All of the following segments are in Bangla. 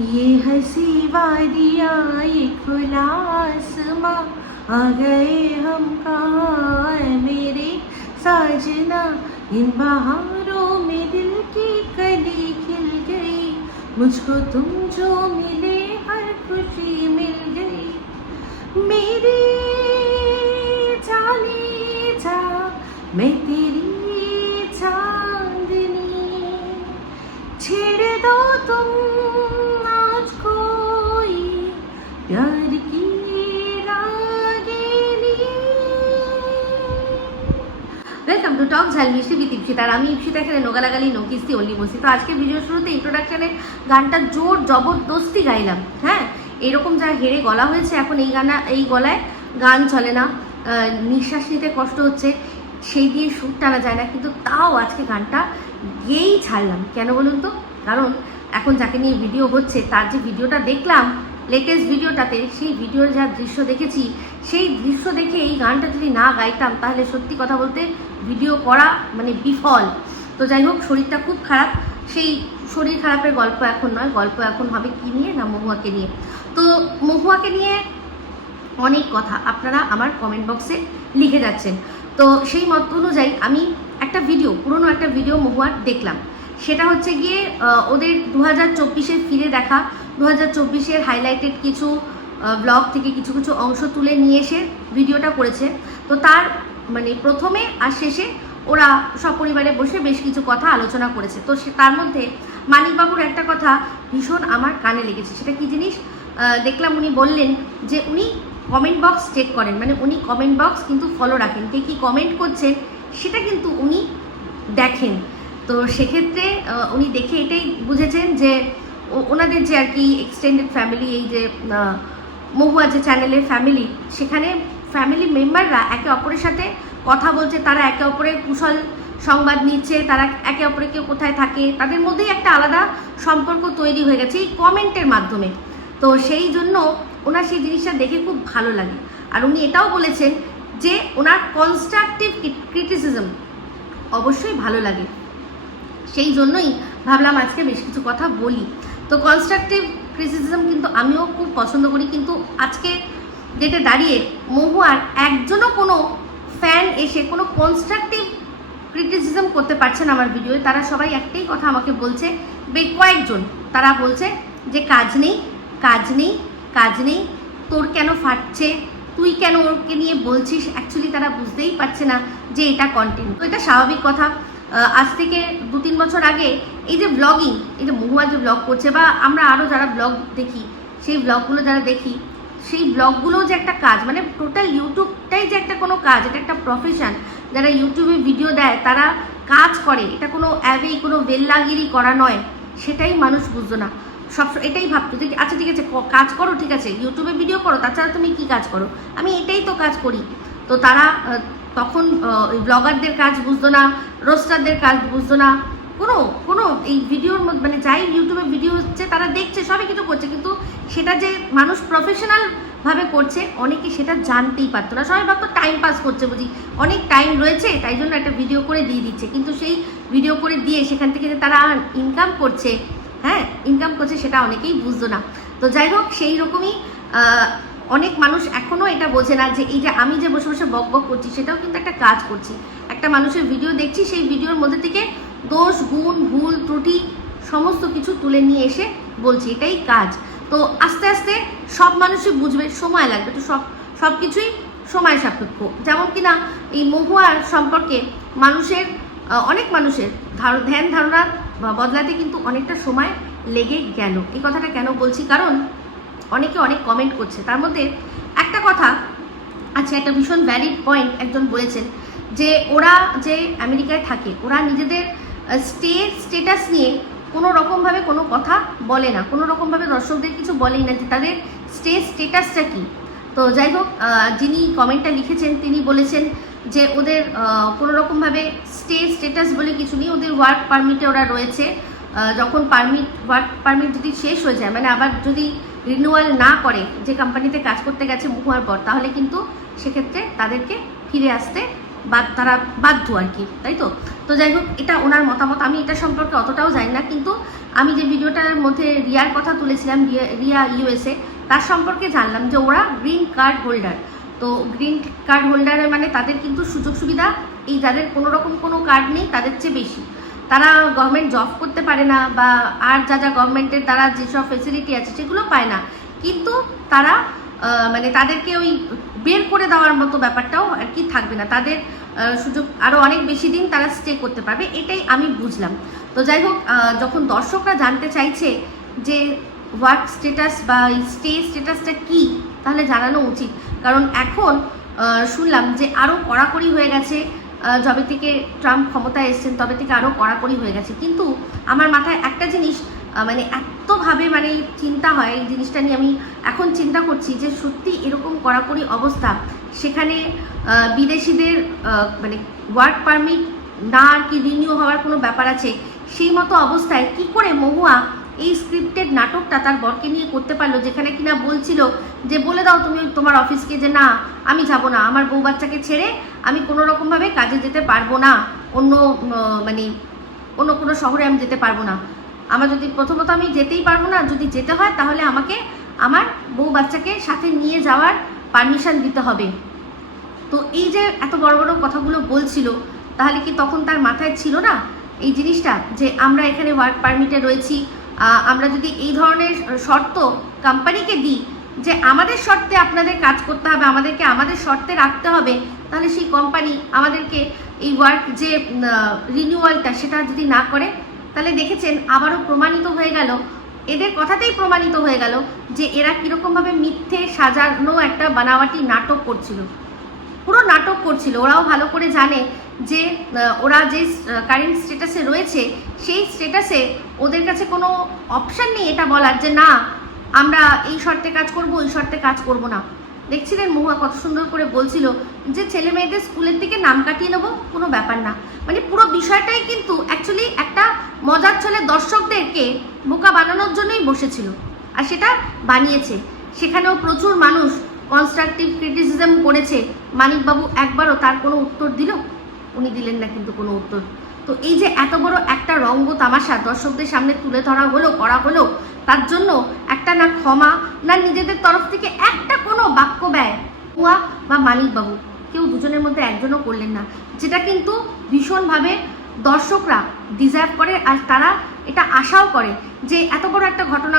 ये हंसी वादियाँ ये खुला आसमां आ गए हम कहाँ है मेरे साजना। इन बहारों में दिल की कली खिल गई, मुझको तुम जो मिले हर खुशी मिल गई। मेरी जाने जा मैं तेरी चांदनी, छेड़ दो तुम आज कोई प्यार की रागिनी। ওয়েলকাম টু টক ঝাল মিষ্টি বিথ ইপসিতা। আর আমি ইপসিতা, এখানে নোগালাগালি নকিস্তি অলি বসি। তো আজকে ভিডিও শুরুতে ইন্ট্রোডাকশনে গানটা জোর জবরদস্তি গাইলাম। হ্যাঁ, এরকম যা হেরে গলা হয়েছে, এখন এই গলায় গান চলে না, নিঃশ্বাস নিতে কষ্ট হচ্ছে, সেই দিয়ে সুর টানা যায় না, কিন্তু তাও আজকে গানটা গেয়েই ছাড়লাম। কেন বলুন তো? কারণ এখন যাকে নিয়ে ভিডিও হচ্ছে তার যে ভিডিওটা দেখলাম লেটেস্ট ভিডিওটাতে, সেই ভিডিওর যা দৃশ্য দেখেছি, সেই দৃশ্য দেখে এই গানটা যদি না গাইতাম তাহলে সত্যি কথা বলতে ভিডিও করা মানে বিফল। তো যাই হোক, শরীরটা খুব খারাপ। সেই শরীর খারাপের গল্প এখন নয়, গল্প এখন হবে কী নিয়ে না, মহুয়াকে নিয়ে। তো মহুয়াকে নিয়ে অনেক কথা আপনারা আমার কমেন্ট বক্সে লিখে যাচ্ছেন। তো সেই মত অনুযায়ী আমি একটা ভিডিও, পুরনো একটা ভিডিও মহুয়ার দেখলাম। সেটা হচ্ছে গিয়ে ওদের 2024-এর ফিরে দেখা, 2024-এর হাইলাইটেড কিছু ব্লগ থেকে কিছু কিছু অংশ তুলে নিয়ে এসে ভিডিওটা করেছে। তো তার মানে প্রথমে আর শেষে ওরা সপরিবারে বসে বেশ কিছু কথা আলোচনা করেছে। তো তার মধ্যে মানিকবাবুর একটা কথা ভীষণ আমার কানে লেগেছে। সেটা কি জিনিস দেখলাম, উনি বললেন যে উনি কমেন্ট বক্স চেক করেন, মানে উনি কমেন্ট বক্স কিন্তু ফলো রাখেন, কে কী কমেন্ট করছেন সেটা কিন্তু উনি দেখেন। তো সেক্ষেত্রে উনি দেখে এটাই বুঝেছেন যে ওনাদের যে আর কি এক্সটেন্ডেড ফ্যামিলি, এই যে মহুয়া যে চ্যানেলের ফ্যামিলি, সেখানে ফ্যামিলি মেম্বাররা একে অপরের সাথে কথা বলছে, তারা একে অপরের কুশল সংবাদ নিচ্ছে, তারা একে অপরকে কোথায় থাকে, তাদের মধ্যেই একটা আলাদা সম্পর্ক তৈরি হয়ে গেছে এই কমেন্টের মাধ্যমে। তো সেই জন্য ওনার সেই জিনিসটা দেখে খুব ভালো লাগে। আর উনি এটাও বলেছেন যে ওনার কনস্ট্রাকটিভ ক্রিটিসিজম অবশ্যই ভালো লাগে, সেই জন্যই ভাবলাম আজকে বেশ কিছু কথা বলি। তো কনস্ট্রাকটিভ ক্রিটিসিজম কিন্তু আমিও খুব পছন্দ করি, কিন্তু আজকে যেটা দাঁড়িয়ে মহুয়ার একজনও কোনো ফ্যান এসে কোনো কনস্ট্রাকটিভ ক্রিটিসিজম করতে পারছে না আমার ভিডিওয়ে। তারা সবাই একটাই কথা আমাকে বলছে, কয়েকজন তারা বলছে যে কাজ নেই, কাজ নেই, কাজ নেই, তোর কেন ফাটছে, তুই কেন ওকে নিয়ে বলছিস। অ্যাকচুয়ালি তারা বুঝতেই পারছে না যে এটা কন্টেন্ট। তো এটা স্বাভাবিক কথা। আজ থেকে 2-3 বছর আগে এই যে ব্লগিং, এই যে মহুয়া যে ব্লগ করছে, বা আমরা আরও যারা ব্লগ দেখি, সেই ব্লগগুলো যারা দেখি, সেই ব্লগগুলোও যে একটা কাজ, মানে টোটাল ইউটিউবটাই যে একটা কোনো কাজ, এটা একটা প্রফেশন। যারা ইউটিউবে ভিডিও দেয় তারা কাজ করে, এটা কোনো অ্যাবেই কোনো বেল্লাগিরি করা নয়, সেটাই মানুষ বুঝতো না। সব এটাই ভাবতো যে আচ্ছা ঠিক আছে কাজ করো, ঠিক আছে ইউটিউবে ভিডিও করো, তাছাড়া তুমি কি কাজ করো, আমি এটাই তো কাজ করি। তো তারা তখন ব্লগারদের কাজ বুঝতো না, রোস্টারদের কাজ বুঝতো না, কোনো এই ভিডিওর মানে যাই ইউটিউবে ভিডিও হচ্ছে তারা দেখছে, সবই কিছু করছে, কিন্তু সেটা যে মানুষ প্রফেশনালভাবে করছে অনেকে সেটা জানতেই পারতো না। সবাই ভাবতো টাইম পাস করছে, বুঝি অনেক টাইম রয়েছে তাই জন্য একটা ভিডিও করে দিয়ে দিচ্ছে, কিন্তু সেই ভিডিও করে দিয়ে সেখান থেকে যে তারা ইনকাম করছে, হ্যাঁ ইনকাম করছে, সেটা অনেকেই বুঝতো না। তো যাই হোক, সেই রকমই অনেক মানুষ এখনও এটা বোঝে না যে এই যে আমি যে বসে বসে বক বক করছি সেটাও কিন্তু একটা কাজ করছি, একটা মানুষের ভিডিও দেখছি, সেই ভিডিওর মধ্যে থেকে দোষ গুণ ভুল ত্রুটি সমস্ত কিছু তুলে নিয়ে এসে বলছি, এটাই কাজ। তো আস্তে আস্তে সব মানুষই বুঝবে, সময় লাগবে, তো সব কিছুই সময় সাপেক্ষ। যেমন কিনা এই মহুয়ার সম্পর্কে মানুষের অনেক মানুষের ধ্যান ধারণা বদলাতে কিন্তু অনেকটা সময় লেগে গেল। এই কথাটা কেন বলছি, কারণ অনেকে অনেক কমেন্ট করছে। তার মধ্যে একটা কথা আচ্ছা, একটা ভীষণ ভ্যালিড পয়েন্ট একজন বলেছেন যে ওরা যে আমেরিকায় থাকে, ওরা নিজেদের স্টেটাস নিয়ে কোনো রকমভাবে কোনো কথা বলে না, কোনো রকমভাবে দর্শকদের কিছু বলেই না যে তাদের স্টেটাসটা কী। তো যাই হোক, যিনি কমেন্টটা লিখেছেন তিনি বলেছেন যে ওদের কোনো রকমভাবে স্টেটাস বলে কিছু নেই, ওদের ওয়ার্ক পারমিটে ওরা রয়েছে। যখন ওয়ার্ক পারমিট যদি শেষ হয়ে যায়, মানে আবার যদি রিনিউয়াল না করে যে কোম্পানিতে কাজ করতে গেছে মহুয়ার পর, তাহলে কিন্তু সেক্ষেত্রে তাদেরকে ফিরে আসতে তারা বাধ্য আর কি, তাই তো। তো যাই হোক, এটা ওনার মতামত, আমি এটা সম্পর্কে অতটাও জানি না, কিন্তু আমি যে ভিডিওটার মধ্যে রিয়ার কথা তুলেছিলাম, রিয়া ইউএসএ, তার সম্পর্কে জানলাম যে ওরা গ্রিন কার্ড হোল্ডার। তো গ্রিন কার্ড হোল্ডারে মানে তাদের কিন্তু সুযোগ সুবিধা, এই যাদের কোনো রকম কোনো কার্ড নেই তাদের চেয়ে বেশি। তারা গভর্নমেন্ট জব করতে পারে না, বা আর যা যা গভর্নমেন্টের দ্বারা যেসব ফেসিলিটি আছে সেগুলো পায় না, কিন্তু তারা মানে তাদেরকে ওই বের করে দেওয়ার মতো ব্যাপারটাও আর কি থাকবে না, তাদের সুযোগ আরও অনেক বেশি দিন তারা স্টে করতে পারবে, এটাই আমি বুঝলাম। তো যাই হোক, যখন দর্শকরা জানতে চাইছে যে ওয়ার্ক স্ট্যাটাস বা স্টে স্ট্যাটাসটা কী, তাহলে জানানো উচিত। কারণ এখন শুনলাম যে আরও কড়াকড়ি হয়ে গেছে, যবে থেকে ট্রাম্প ক্ষমতায় এসেছেন তবে থেকে আরও কড়াকড়ি হয়ে গেছে। কিন্তু আমার মাথায় একটা জিনিস মানে এতভাবে মানে চিন্তা হয়, এই জিনিসটা নিয়ে আমি এখন চিন্তা করছি যে সত্যি এরকম কড়াকড়ি অবস্থা, সেখানে বিদেশিদের মানে ওয়ার্ক পারমিট না আর কি রিনিউ হওয়ার কোনো ব্যাপার আছে, সেই মতো অবস্থায় কি করে মহুয়া এই স্ক্রিপ্টেড নাটকটা তার বরকে নিয়ে করতে পারলো, যেখানে কিনা বলছিল যে বলে দাও তুমি তোমার অফিসকে যে না আমি যাব না, আমার বউ বাচ্চাকে ছেড়ে আমি কোনো রকমভাবে কাজে যেতে পারবো না, অন্য মানে অন্য কোনো শহরে আমি যেতে পারবো না, আমার যদি প্রথমত আমি যেতেই পারবো না, যদি যেতে হয় তাহলে আমাকে আমার বউ বাচ্চাকে সাথে নিয়ে যাওয়ার পারমিশন দিতে হবে। তো এই যে এত বড় বড় কথাগুলো বলছিল, তাহলে কি তখন তার মাথায় ছিল না এই জিনিসটা যে আমরা এখানে ওয়ার্ক পারমিটে রয়েছি, আমরা যদি এই ধরনের শর্ত কোম্পানিকে দিই যে আমাদের শর্তে আপনাদের কাজ করতে হবে, আমাদেরকে আমাদের শর্তে রাখতে হবে, তাহলে সেই কোম্পানি আমাদেরকে এই ওয়ার্ক যে রিনিউয়ালটা সেটা যদি না করে, তাহলে দেখেছেন আবারও প্রমাণিত হয়ে গেল, এদের কথাতেই প্রমাণিত হয়ে গেল যে এরা কীরকমভাবে মিথ্যে সাজানো একটা বানাওয়াটি নাটক করছিল, পুরো নাটক করছিল। ওরাও ভালো করে জানে যে ওরা যে কারেন্ট স্ট্যাটাসে রয়েছে সেই স্ট্যাটাসে ওদের কাছে কোনো অপশান নেই এটা বলার যে না আমরা এই শর্তে কাজ করব, ওই শর্তে কাজ করব না। দেখছিলেন মহুয়া কত সুন্দর করে বলছিল যে ছেলে মেয়েদের স্কুলের থেকে নাম কাটিয়ে নেবো, কোনো ব্যাপার না, মানে পুরো বিষয়টাই কিন্তু অ্যাকচুয়ালি একটা মজার ছলে দর্শকদেরকে বোকা বানানোর জন্যই বসেছিল, আর সেটা বানিয়েছে। সেখানেও প্রচুর মানুষ কনস্ট্রাকটিভ ক্রিটিসিজম করেছে, মানিকবাবু একবারও তার কোনো উত্তর দিল? উনি দিলেন না কিন্তু কোনো উত্তর। তো এই যে এত বড় একটা রঙ্গ তামাশা দর্শকদের সামনে তুলে ধরা হলো, করা হলো, তার জন্য একটা না ক্ষমা না নিজেদের তরফ থেকে একটা কোনো বাক্য ব্যয় হুয়া বা মানিকবাবু কেউ দুজনের মধ্যে একজনও করলেন না, যেটা কিন্তু ভীষণভাবে দর্শকরা ডিজার্ভ করে, আর তারা এটা আশাও করে যে এত বড় একটা ঘটনা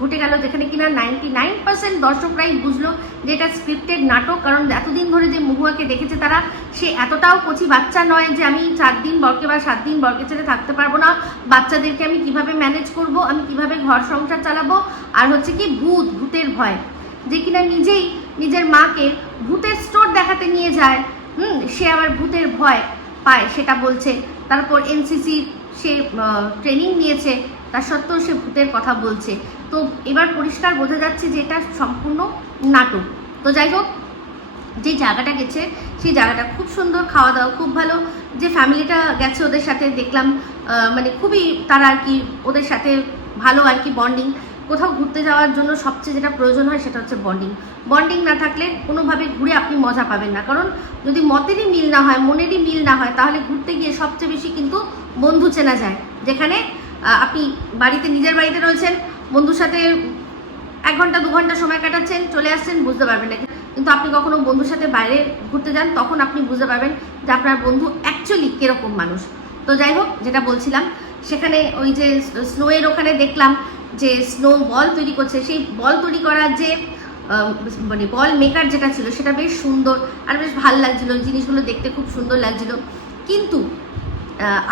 ঘটে গেল যেখানে কিনা 99% দর্শকরাই বুঝলো যে এটা স্ক্রিপ্টেড নাটক। কারণ এতদিন ধরে যে মহুয়াকে দেখেছে তারা, সে এতটাও কচি বাচ্চা নয় যে আমি 4 দিন বরকে বা 7 দিন বরকে ছেড়ে থাকতে পারবো না, বাচ্চাদেরকে আমি কিভাবে ম্যানেজ করব, আমি কিভাবে ঘর সংসার চালাবো, আর হচ্ছে কি ভূতের ভয়, যে কিনা নিজেই নিজের মাকে ভূতের স্টোর দেখাতে নিয়ে যায়, সে আবার ভূতের ভয় পায় সেটা বলছে। তারপর এনসিসি সে ট্রেনিং নিয়েছে, তার সত্ত্বেও সে ভূতের কথা বলছে। তো এবার পরিষ্কার বোঝা যাচ্ছে যে এটা সম্পূর্ণ নাটক। তো যাই হোক, যে জায়গাটা গেছে সেই জায়গাটা খুব সুন্দর, খাওয়া দাওয়া খুব ভালো, যে ফ্যামিলিটা গেছে ওদের সাথে দেখলাম মানে খুবই তারা আর কি ওদের সাথে ভালো আর কি বন্ডিং। কোথাও ঘুরতে যাওয়ার জন্য সবচেয়ে যেটা প্রয়োজন হয় সেটা হচ্ছে বন্ডিং না থাকলে কোনোভাবে ঘুরে আপনি মজা পাবেন না। কারণ যদি মতেরই মিল না হয়, মনেরই মিল না হয়, তাহলে ঘুরতে গিয়ে সবচেয়ে বেশি কিন্তু বন্ধু চেনা যায়। যেখানে আপনি বাড়িতে নিজের বাড়িতে রয়েছেন, বন্ধুর সাথে 1 ঘন্টা 2 ঘন্টা সময় কাটাচ্ছেন, চলে আসছেন, বুঝতে পারবেন না। কিন্তু আপনি কখনো বন্ধুর সাথে বাইরে ঘুরতে যান, তখন আপনি বুঝতে পারবেন যে আপনার বন্ধু অ্যাকচুয়ালি কীরকম মানুষ। তো যাই হোক, যেটা বলছিলাম, সেখানে ওই যে স্নোয়ের ওখানে দেখলাম যে স্নো বল তৈরি করছে, সেই বল তৈরি করার যে মানে বল মেকার যেটা ছিল সেটা বেশ সুন্দর আর বেশ ভালো লাগছিলো, জিনিসগুলো দেখতে খুব সুন্দর লাগছিল। কিন্তু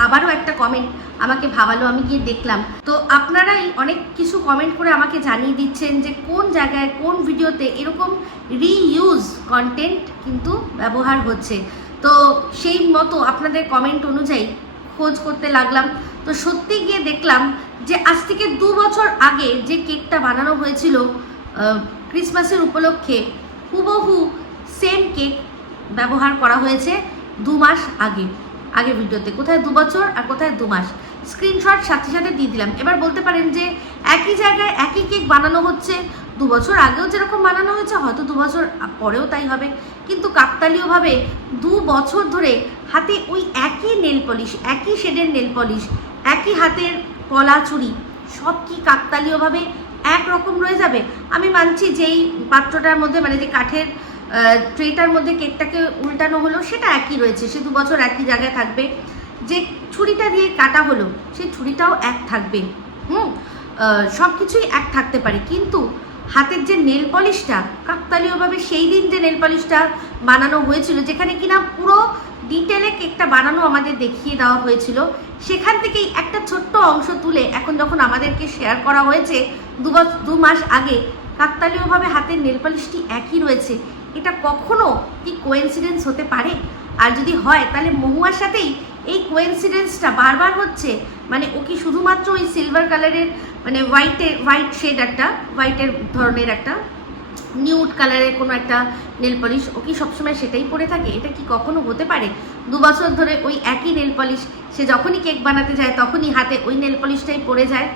আবারও একটা কমেন্ট আমাকে ভাবালো, আমি গিয়ে দেখলাম। তো আপনারাই অনেক কিছু কমেন্ট করে আমাকে জানিয়ে দিচ্ছেন যে কোন জায়গায় কোন ভিডিওতে এরকম রিইউজ কন্টেন্ট কিন্তু ব্যবহার হচ্ছে। তো সেই মতো আপনাদের কমেন্ট অনুযায়ী খোঁজ করতে লাগলাম। তো সত্যি গিয়ে দেখলাম যে আজ থেকে 2 বছর আগে যে কেকটা বানানো হয়েছিল ক্রিসমাসের উপলক্ষে, হুবহু সেম কেক ব্যবহার করা হয়েছে 2 মাস আগে ভিডিওতে। কোথায় 2 বছর আর কোথায় 2 মাস, স্ক্রিনশট সাথে সাথে দিয়ে দিলাম। এবার বলতে পারেন যে একই জায়গায় একই কেক বানানো হচ্ছে, 2 বছর আগেও যেরকম বানানো হয়েছে হয়তো 2 বছর পরেও তাই হবে, কিন্তু কাকতালীয়ভাবে 2 বছর ধরে হাতে ওই একই নেল পলিশ, একই শেডের নেল পলিশ, একই হাতের কলা চুড়ি, সব কি কাকতালীয়ভাবে একরকম রয়ে যাবে? আমি মানছি যেই পাত্রটার মধ্যে মানে যে কাঠের ট্রেটার মধ্যে কেকটাকে উল্টানো হলো সেটা একই রয়েছে, সে 2 বছর একই জায়গায় থাকবে। যে ছুরিটা দিয়ে কাটা হলো সেই ছুরিটাও এক থাকবে, সব কিছুই এক থাকতে পারে, কিন্তু হাতের যে নেল পলিশটা কাকতালীয়ভাবে সেই দিন যে নেল পলিশটা বানানো হয়েছিল, যেখানে কিনা পুরো ডিটেলে কেকটা বানানো আমাদের দেখিয়ে দেওয়া হয়েছিল, সেখান থেকেই একটা ছোট্ট অংশ তুলে এখন যখন আমাদেরকে শেয়ার করা হয়েছে 2 মাস আগে, কাকতালীয়ভাবে হাতের নেল পলিশটি একই রয়েছে, এটা কখনো কি কোইন্সিডেন্স হতে পারে? আর যদি হয় তাহলে মহুয়ার সাথেই এই কোইন্সিডেন্সটা বারবার হচ্ছে, মানে ও কি শুধুমাত্র ওই সিলভার কালারের মানে হোয়াইট শেড একটা হোয়াইটের ধরনের একটা নিউড কালারের কোনো একটা নেল পলিশ ও কি সবসময় সেটাই পরে থাকে? এটা কি কখনো হতে পারে? 2 বছর ধরে ওই একই নেল পলিশ, সে যখনই কেক বানাতে যায় তখনই হাতে ওই নেল পলিশটাই পরে যায়,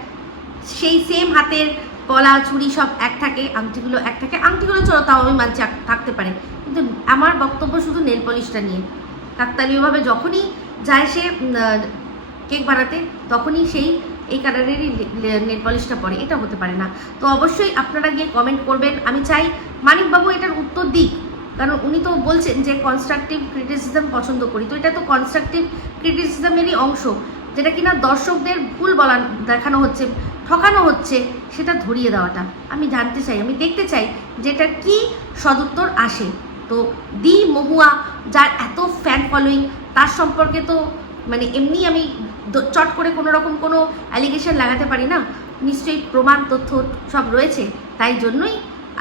সেই সেম হাতের কলা চুড়ি সব এক থাকে, আংটিগুলো এক থাকে, আংটিগুলো চলো তাও আমি মানছি থাকতে পারে, কিন্তু আমার বক্তব্য শুধু নেল পলিশটা নিয়ে। কাকতালীয়ভাবে যখনই যায় সে কেক বানাতে তখনই সেই এই কালারেরই নেল পলিশটা পরে, এটা হতে পারে না। তো অবশ্যই আপনারা গিয়ে কমেন্ট করবেন, আমি চাই মানিকবাবু এটার উত্তর দিক, কারণ উনি তো বলছেন যে কনস্ট্রাকটিভ ক্রিটিসিজম পছন্দ করি, তো এটা তো কনস্ট্রাকটিভ ক্রিটিসিজমেরই অংশ, যেটা কিনা দর্শকদের ভুল দেখানো হচ্ছে, ঠকানো হচ্ছে, সেটা ধরিয়ে দেওয়াটা আমি জানতে চাই, আমি দেখতে চাই যেটা কি সদুত্তর আসে। তো দি মহুয়া যার এত ফ্যান ফলোয়িং, তার সম্পর্কে তো মানে এমনি আমি চট করে কোনো রকম কোনো অ্যালিগেশন লাগাতে পারি না, নিশ্চয়ই প্রমাণ তথ্য সব রয়েছে, তাই জন্যই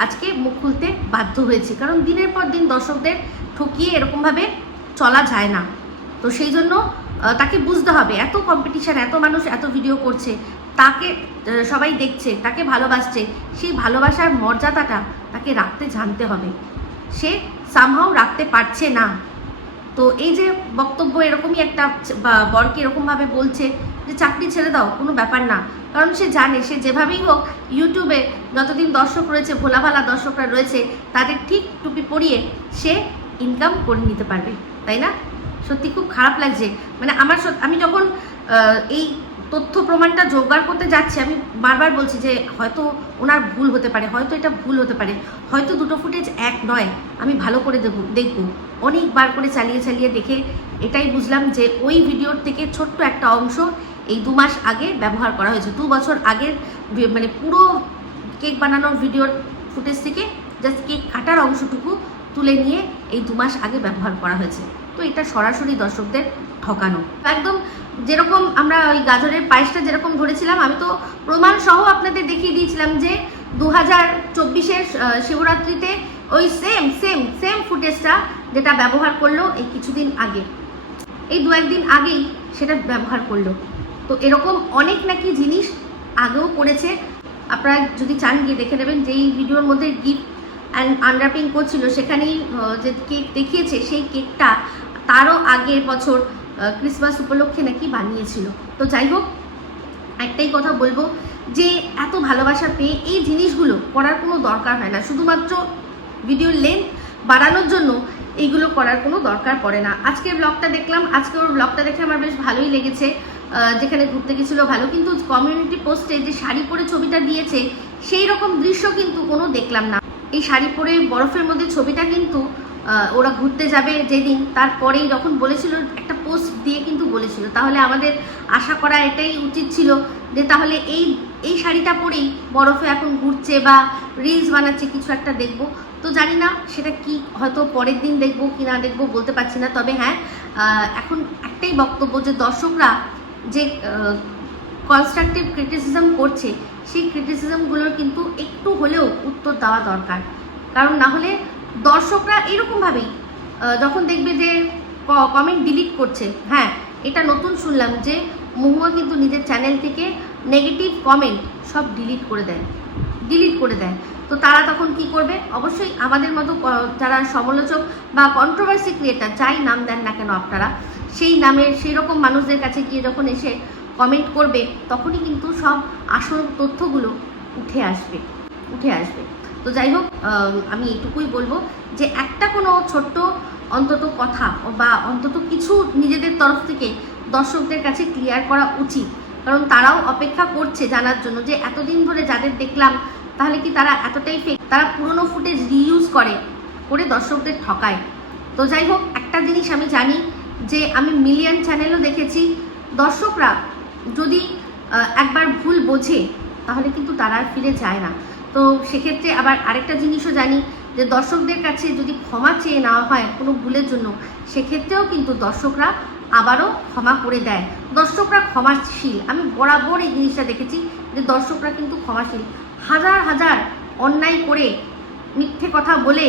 আজকে মুখ খুলতে বাধ্য হয়েছি, কারণ দিনের পর দিন দর্শকদের ঠকিয়ে এরকমভাবে চলা যায় না। তো সেই জন্য তাকে বুঝতে হবে, এত কম্পিটিশান, এত মানুষ এত ভিডিও করছে, তাকে সবাই দেখছে, তাকে ভালোবাসছে, সেই ভালোবাসার মর্যাদাটা তাকে রাখতে জানতে হবে, সে সামহাও রাখতে পারছে না। তো এই যে বক্তব্য এরকমই একটা বরকে এরকমভাবে বলছে যে চাকরি ছেড়ে দাও, কোনো ব্যাপার না, কারণ সে জানে সে যেভাবেই হোক ইউটিউবে যতদিন দর্শক রয়েছে, ভোলা ভালা দর্শকরা রয়েছে, তাদের ঠিক টুপি পরিয়ে সে ইনকাম করে নিতে পারবে, তাই না? সত্যি খুব খারাপ লাগছে, মানে আমি যখন এই তথ্য প্রমাণটা জোগাড় করতে যাচ্ছি, আমি বারবার বলছি যে হয়তো ওনার ভুল হতে পারে, হয়তো এটা ভুল হতে পারে, হয়তো দুটো ফুটেজ এক নয়, আমি ভালো করে দেখব, অনেকবার করে চালিয়ে দেখে এটাই বুঝলাম যে ওই ভিডিওর থেকে ছোট্ট একটা অংশ এই 2 মাস আগে ব্যবহার করা হয়েছে, 2 বছর আগের মানে পুরো কেক বানানোর ভিডিওর ফুটেজ থেকে জাস্ট কেক কাটার অংশটুকু তুলে নিয়ে এই 2 মাস আগে ব্যবহার করা হয়েছে। তো এটা সরাসরি দর্শকদের ঠকানো, একদম যেরকম আমরা ওই গাজরের পায়েসটা যেরকম ধরেছিলাম, আমি তো প্রমাণ সহ আপনাদের দেখিয়ে দিয়েছিলাম যে 2024-এর শিবরাত্রিতে ওই সেম ফুটেজটা যেটা ব্যবহার করলো এই কিছুদিন আগে, এই 2-1 দিন আগেই সেটা ব্যবহার করলো। তো এরকম অনেক নাকি জিনিস আগেও করেছে, আপনারা যদি চান গিয়ে দেখে নেবেন, যেই ভিডিওর মধ্যে গিফট অ্যান্ড আনর্যাপিং করছিল সেখানেই যে কেক দেখিয়েছে, সেই কেকটা তারও আগের বছর ক্রিসমাস উপলক্ষে নাকি বানিয়েছিল। তো যাই হোক, একটাই কথা বলবো যে এত ভালোবাসা পেয়ে এই জিনিসগুলো করার কোনো দরকার হয় না, শুধুমাত্র ভিডিওর লেন্থ বাড়ানোর জন্য এইগুলো করার কোনো দরকার পড়ে না। আজকের ব্লগটা দেখলাম, আজকে ওর ব্লগটা দেখে আমার বেশ ভালোই লেগেছে, যেখানে ঘুরতে গেছিলো ভালো, কিন্তু কমিউনিটি পোস্টে যে শাড়ি পরে ছবিটা দিয়েছে সেই রকম দৃশ্য কিন্তু কোনো দেখলাম না। এই শাড়ি পরে বরফের মধ্যে ছবিটা কিন্তু ওরা ঘুরতে যাবে যেদিন, তারপরেই যখন বলেছিল একটা পোস্ট দিয়ে কিন্তু বলেছিল, তাহলে আমাদের আশা করা এটাই উচিত ছিল যে তাহলে এই শাড়িটা পরেই বরফে এখন ঘুরছে বা রিলস বানাচ্ছে, কিছু একটা দেখবো। তো জানি না সেটা কি, হয়তো পরের দিন দেখবো কি না দেখবো বলতে পারছি না, তবে হ্যাঁ এখন একটাই বক্তব্য যে দর্শকরা যে কনস্ট্রাকটিভ ক্রিটিসিজম করছে, সেই ক্রিটিসিজমগুলোর কিন্তু একটু হলেও উত্তর দেওয়া দরকার, কারণ না হলে দর্শকরা এরকমভাবেই যখন দেখবে যে কমেন্ট ডিলিট করছে, হ্যাঁ এটা নতুন শুনলাম যে মহুয়া কিন্তু নিজের চ্যানেল থেকে নেগেটিভ কমেন্ট সব ডিলিট করে দেয়, তো তারা তখন কি করবে? অবশ্যই আমাদের মতো যারা সমালোচক বা কন্ট্রোভার্সি ক্রিয়েটার, যাই নাম দেন না কেন আপনারা, সেই নামের সেই রকম মানুষদের কাছে গিয়ে যখন এসে কমেন্ট করবে, তখনই কিন্তু সব আসল তথ্যগুলো উঠে আসবে। তো যাই হোক, আমি এটুকুই বলবো যে একটা কোনো ছোট্ট অন্তত কথা বা অন্তত কিছু নিজেদের তরফ থেকে দর্শকদের কাছে ক্লিয়ার করা উচিত, কারণ তারাও অপেক্ষা করছে জানার জন্য যে এতদিন ধরে যাদের দেখলাম তাহলে কি তারা এতটাই ফেক, তারা পুরনো ফুটেজ রিইউজ করে দর্শকদের ঠকায়। তো যাই হোক, একটা জিনিস আমি জানি যে আমি মিলিয়ন চ্যানেলও দেখেছি, দর্শকরা যদি একবার ভুল বোঝে তাহলে কিন্তু তারা আর ফিরে যায় না। তো সেক্ষেত্রে আবার আরেকটা জিনিসও জানি যে দর্শকদের কাছে যদি ক্ষমা চেয়ে নেওয়া হয় কোনো ভুলের জন্য, সেক্ষেত্রেও কিন্তু দর্শকরা আবারও ক্ষমা করে দেয়। দর্শকরা ক্ষমাশীল, আমি বরাবর এই জিনিসটা দেখেছি যে দর্শকরা কিন্তু ক্ষমাশীল। হাজার হাজার অন্যায় করে, মিথ্যে কথা বলে,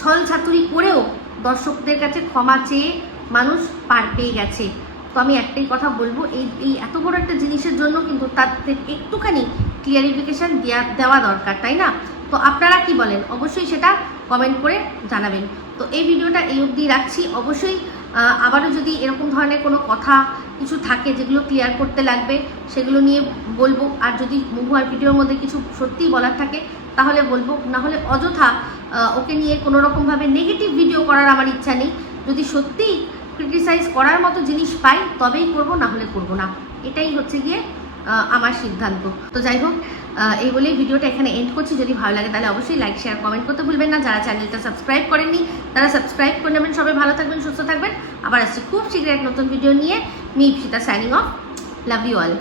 ছল ছাতুরি করেও দর্শকদের কাছে ক্ষমা চেয়ে মানুষ পার পেয়ে গেছে। তো আমি একটাই কথা বলবো, এই এত বড় একটা জিনিসের জন্য কিন্তু তাদের একটুখানি ক্লিয়ারিফিকেশান দেওয়া দরকার, তাই না? তো আপনারা কি বলেন অবশ্যই সেটা কমেন্ট করে জানাবেন। তো এই ভিডিওটা এই অবধি রাখছি। অবশ্যই আবারও যদি এরকম ধরনের কোনো কথা কিছু থাকে যেগুলো ক্লিয়ার করতে লাগবে সেগুলো নিয়ে বলবো, আর যদি মহুয়ার ভিডিওর মধ্যে কিছু সত্যিই বলার থাকে তাহলে বলবো, না হলে অযথা ওকে নিয়ে কোনো রকমভাবে নেগেটিভ ভিডিও করার আমার ইচ্ছা নেই। যদি সত্যিই ক্রিটিসাইজ করার মতো জিনিস পাই তবেই করব, না হলে করব না। এটাই হচ্ছে গিয়ে আমার সিদ্ধান্ত। তো যাই হোক, এই বলেই ভিডিওটা এখানে এন্ড করছি। যদি ভালো লাগে তাহলে অবশ্যই লাইক শেয়ার কমেন্ট করতে ভুলবেন না। যারা চ্যানেলটা সাবস্ক্রাইব করেননি তারা সাবস্ক্রাইব করে নেবেন। সবাই ভালো থাকবেন, সুস্থ থাকবেন। আবার আসছি খুব শীঘ্রই এক নতুন ভিডিও নিয়ে। Me Ipsita signing off. Love you all.